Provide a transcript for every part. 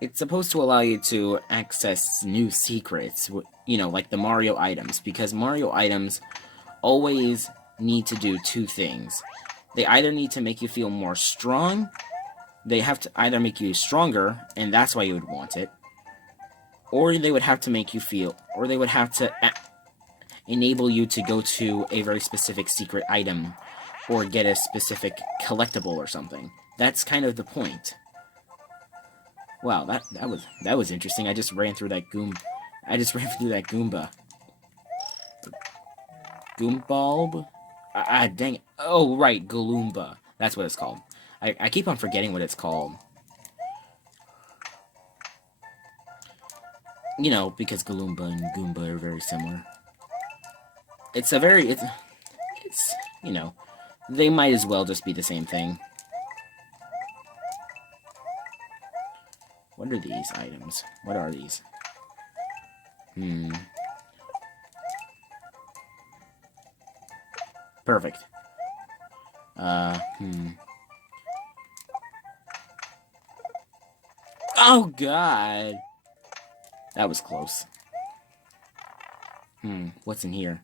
It's supposed to allow you to access new secrets, you know, like the Mario items, because Mario items always need to do two things. They either need to make you feel more strong, they have to either make you stronger, and that's why you would want it, or they would have to make you feel, or they would have to enable you to go to a very specific secret item, or get a specific collectible or something. That's kind of the point. Wow, that was interesting. I just ran through that Goomba. Goombulb? Dang it. Oh, right, Galoomba. That's what it's called. I keep on forgetting what it's called. You know, because Galoomba and Goomba are very similar. It's, you know, they might as well just be the same thing. What are these items? What are these? Perfect. Oh, God! That was close. What's in here?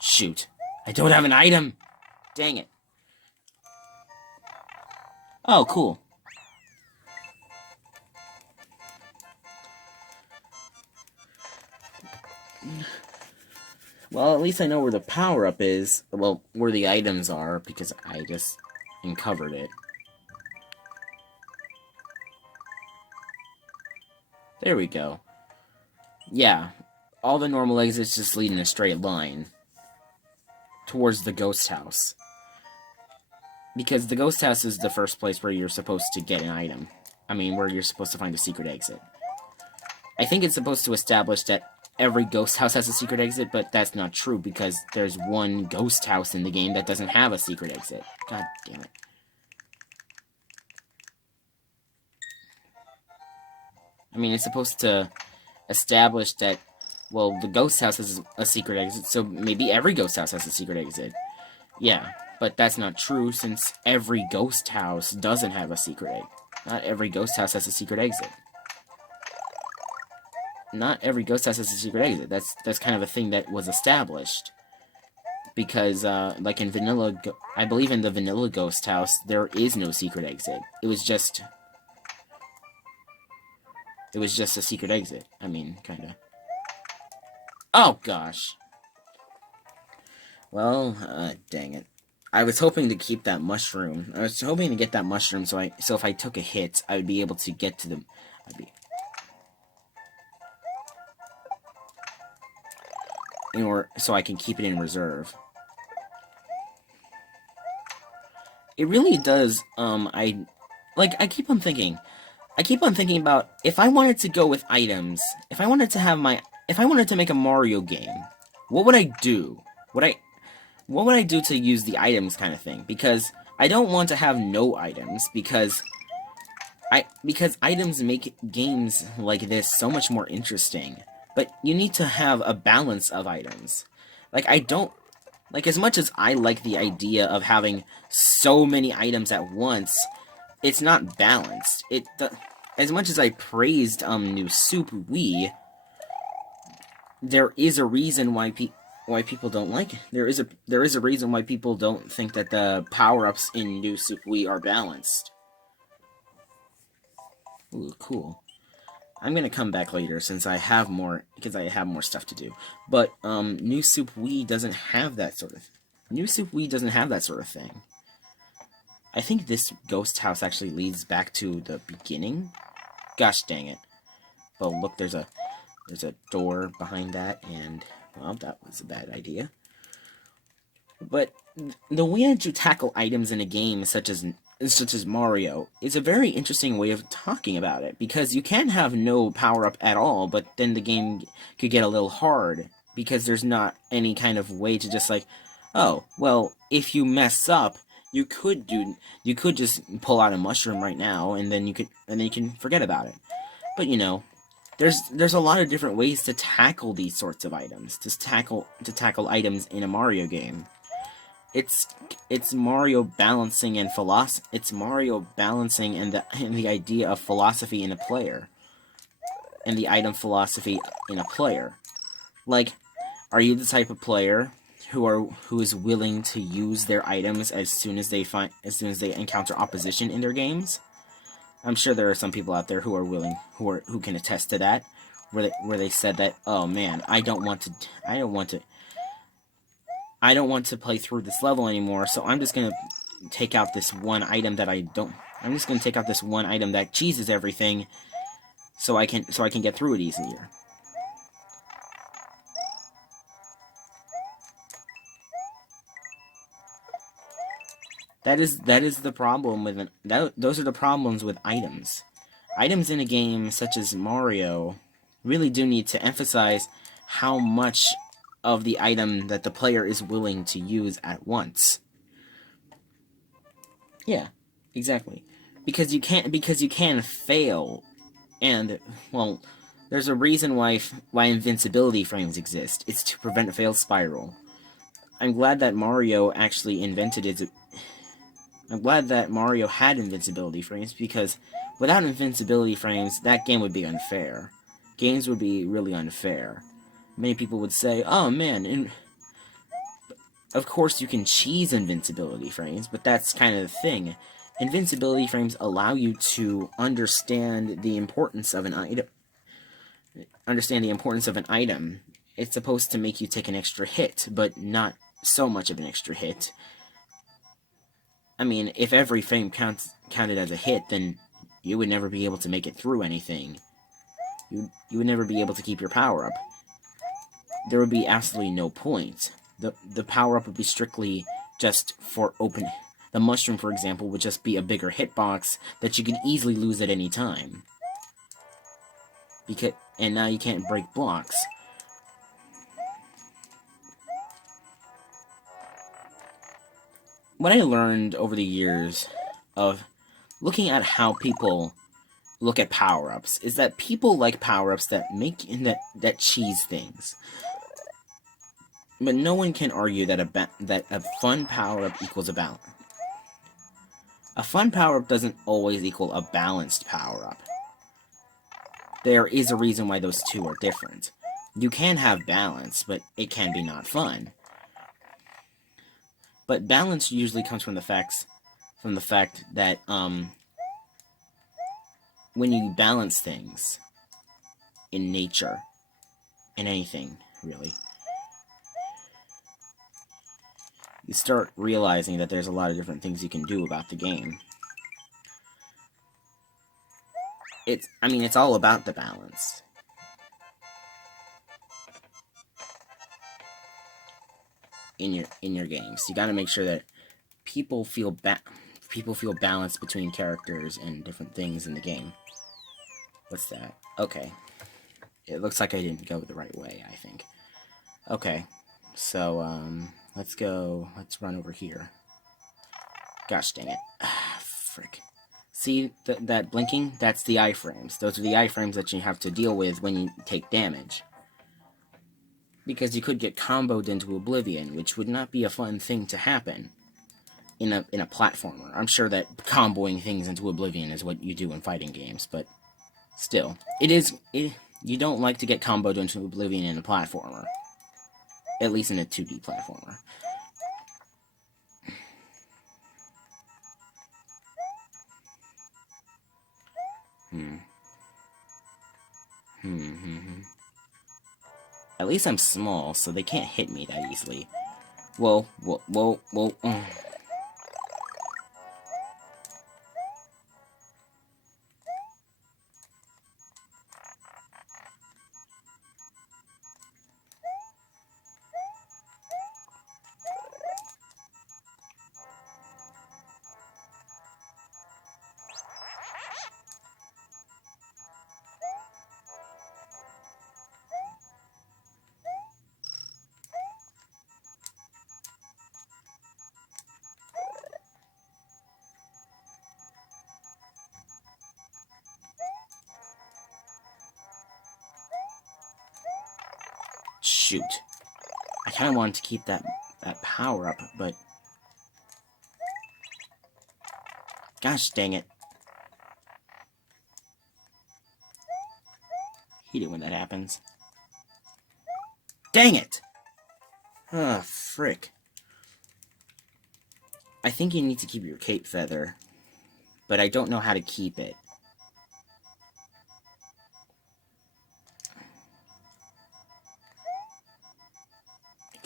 Shoot. I don't have an item! Dang it. Oh, cool. Well, at least I know where the power-up is. Well, where the items are, because I just uncovered it. There we go. Yeah, all the normal exits just lead in a straight line towards the ghost house. Because the ghost house is the first place where you're supposed to get an item. I mean, where you're supposed to find a secret exit. I think it's supposed to establish that every ghost house has a secret exit, but that's not true because there's one ghost house in the game that doesn't have a secret exit. God damn it. I mean, it's supposed to establish that, well, the ghost house has a secret exit, so maybe every ghost house has a secret exit. Yeah, but that's not true since every ghost house doesn't have a secret exit. Not every ghost house has a secret exit. Not every ghost house has a secret exit. That's kind of a thing that was established. Because, like in vanilla, I believe in the vanilla ghost house, there is no secret exit. It was just a secret exit. I mean, kinda. Oh, gosh. Well, dang it. I was hoping to keep that mushroom. I was hoping to get that mushroom so if I took a hit, I would be able to get to them. So I can keep it in reserve. It really does, I keep on thinking about, if I wanted to go with items, if I wanted to make a Mario game, what would I do? What would I do to use the items kind of thing? Because I don't want to have no items, because items make games like this so much more interesting. But you need to have a balance of items. As much as I like the idea of having so many items at once, it's not balanced. As much as I praised New Soup Wii, there is a reason why people don't like it. There is a reason why people don't think that the power-ups in New Soup Wii are balanced. Ooh, cool. I'm gonna come back later since I have more stuff to do. But New Soup Wii doesn't have that sort of thing. I think this ghost house actually leads back to the beginning. Gosh dang it. Well, look, there's a door behind that, and well, that was a bad idea. But the way that you tackle items in a game such as Mario is a very interesting way of talking about it, because you can have no power-up at all, but then the game could get a little hard, because there's not any kind of way to just like, oh, well, if you mess up, you could just pull out a mushroom right now, and then you can forget about it. But you know, there's a lot of different ways to tackle these sorts of items, to tackle items in a Mario game. It's Mario balancing and the idea of philosophy in a player. and the item philosophy in a player. Like, are you the type of player who is willing to use their items as soon as they encounter opposition in their games? I'm sure there are some people out there who are willing, who can attest to that, where they said that, oh man, I don't want to play through this level anymore, so I'm just gonna take out this one item that I'm just gonna take out this one item that cheeses everything, so I can get through it easier. That is the problem with those are the problems with items. Items in a game such as Mario really do need to emphasize how much of the item that the player is willing to use at once. Yeah, exactly. Because you can fail, and well, there's a reason why invincibility frames exist. It's to prevent a fail spiral. I'm glad that Mario actually invented it. I'm glad that Mario had invincibility frames, because without invincibility frames, that game would be unfair. Games would be really unfair. Many people would say, oh man, of course you can cheese invincibility frames, but that's kind of the thing. Invincibility frames allow you to understand the importance of an item. It's supposed to make you take an extra hit, but not so much of an extra hit. I mean, if every frame counted as a hit, then you would never be able to make it through anything. You would never be able to keep your power up. There would be absolutely no point. The power up would be strictly just for open. The mushroom, for example, would just be a bigger hitbox that you could easily lose at any time. And now you can't break blocks. What I learned over the years of looking at how people look at power-ups is that people like power-ups that cheese things. But no one can argue that a fun power-up equals a balance. A fun power-up doesn't always equal a balanced power-up. There is a reason why those two are different. You can have balance, but it can be not fun. But balance usually comes from the fact that when you balance things in nature, in anything really, you start realizing that there's a lot of different things you can do about the game. It's all about the balance. In your games, you gotta make sure that people feel balanced between characters and different things in the game. What's that? Okay. It looks like I didn't go the right way, I think. Okay. So, let's run over here. Gosh dang it. Frick. See that blinking? That's the iframes. Those are the iframes that you have to deal with when you take damage. Because you could get comboed into oblivion, which would not be a fun thing to happen in a platformer. I'm sure that comboing things into oblivion is what you do in fighting games, but still, you don't like to get comboed into oblivion in a platformer. At least in a 2D platformer. At least I'm small, so they can't hit me that easily. Whoa. Shoot. I kind of wanted to keep that power up, but... Gosh dang it. Hate it when that happens. Dang it! Ah, frick. I think you need to keep your cape feather, but I don't know how to keep it.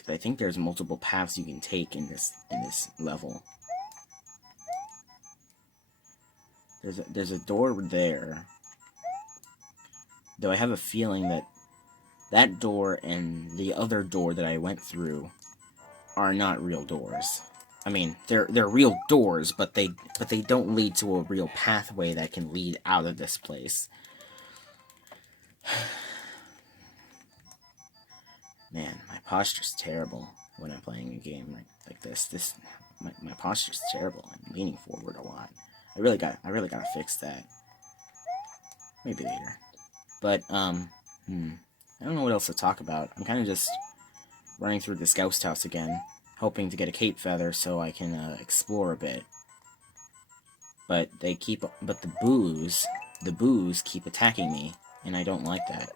I think there's multiple paths you can take in this level. There's a door there. Though I have a feeling that that door and the other door that I went through are not real doors. I mean, they're real doors, but they don't lead to a real pathway that can lead out of this place. Man, my posture's terrible when I'm playing a game like this. My posture's terrible. I'm leaning forward a lot. I really gotta fix that. Maybe later. But I don't know what else to talk about. I'm kind of just running through this ghost house again, hoping to get a cape feather so I can explore a bit. But the boos keep attacking me, and I don't like that.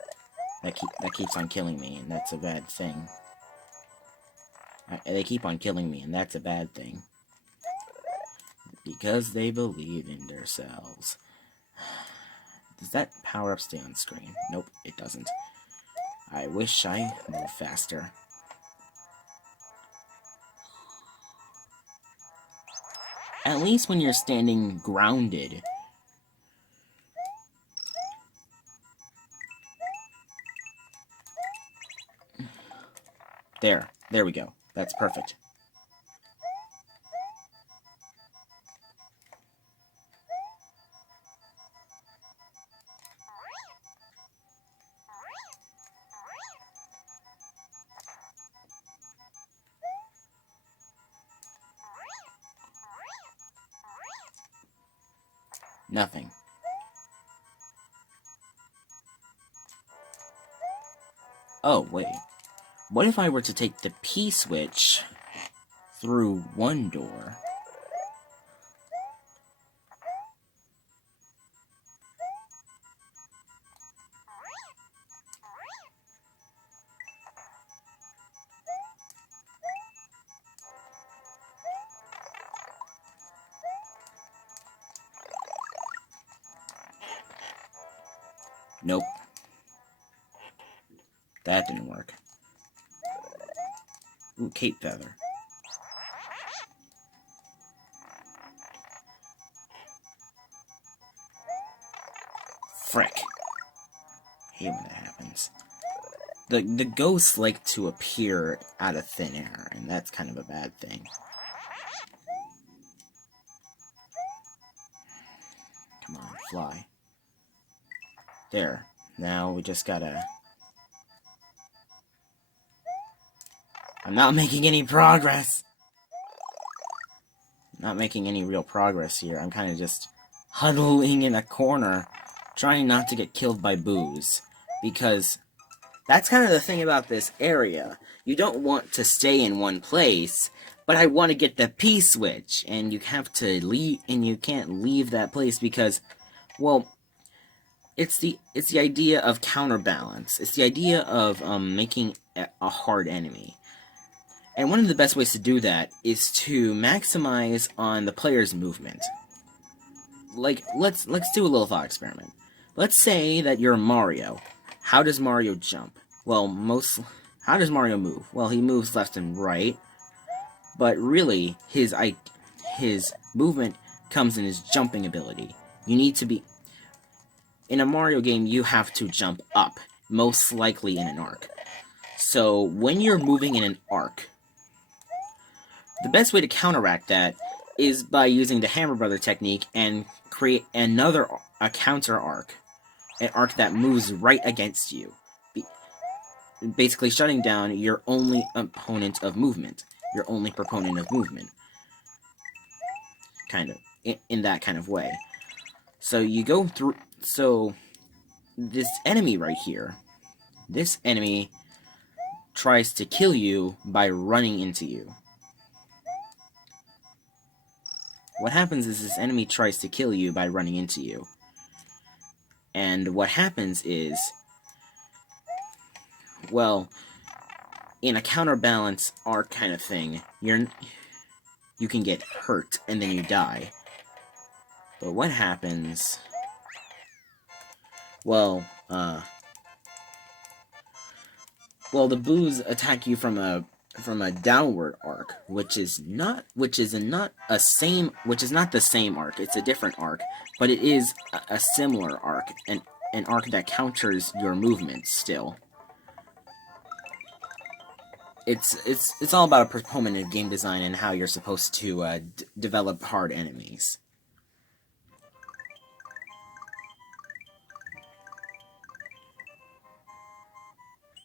That keeps on killing me, and that's a bad thing. They keep on killing me, and that's a bad thing. Because they believe in themselves. Does that power-up stay on screen? Nope, it doesn't. I wish I moved faster. At least when you're standing grounded. There we go. That's perfect. Nothing. Oh, wait. What if I were to take the P-switch through one door? Nope. That didn't work. Ooh, cape feather. Frick. I hate when that happens. The ghosts like to appear out of thin air, and that's kind of a bad thing. Come on, fly. There. Now we just gotta... I'm not making any progress! Not making any real progress here. I'm kind of just huddling in a corner, trying not to get killed by boos. Because that's kind of the thing about this area. You don't want to stay in one place, but I want to get the P-switch, and you have to leave, and you can't leave that place because, well, it's the idea of counterbalance. It's the idea of making a hard enemy. And one of the best ways to do that is to maximize on the player's movement. Like, let's do a little thought experiment. Let's say that you're Mario. How does Mario jump? Well, how does Mario move? Well, he moves left and right, but really, his movement comes in his jumping ability. You need to be... In a Mario game, you have to jump up, most likely in an arc. So, when you're moving in an arc, the best way to counteract that is by using the Hammer Brother technique and create a counter arc. An arc that moves right against you. Basically shutting down your only opponent of movement. Your only proponent of movement. Kind of. In that kind of way. So you go through... So, this enemy right here, this enemy tries to kill you by running into you. What happens is this enemy tries to kill you by running into you. And what happens is, well, in a counterbalance arc kind of thing, you can get hurt and then you die. But what happens? Well, the boos attack you from a downward arc, which is not the same arc. It's a different arc, but it is a similar arc, an arc that counters your movements still. It's all about a proponent of game design and how you're supposed to develop hard enemies.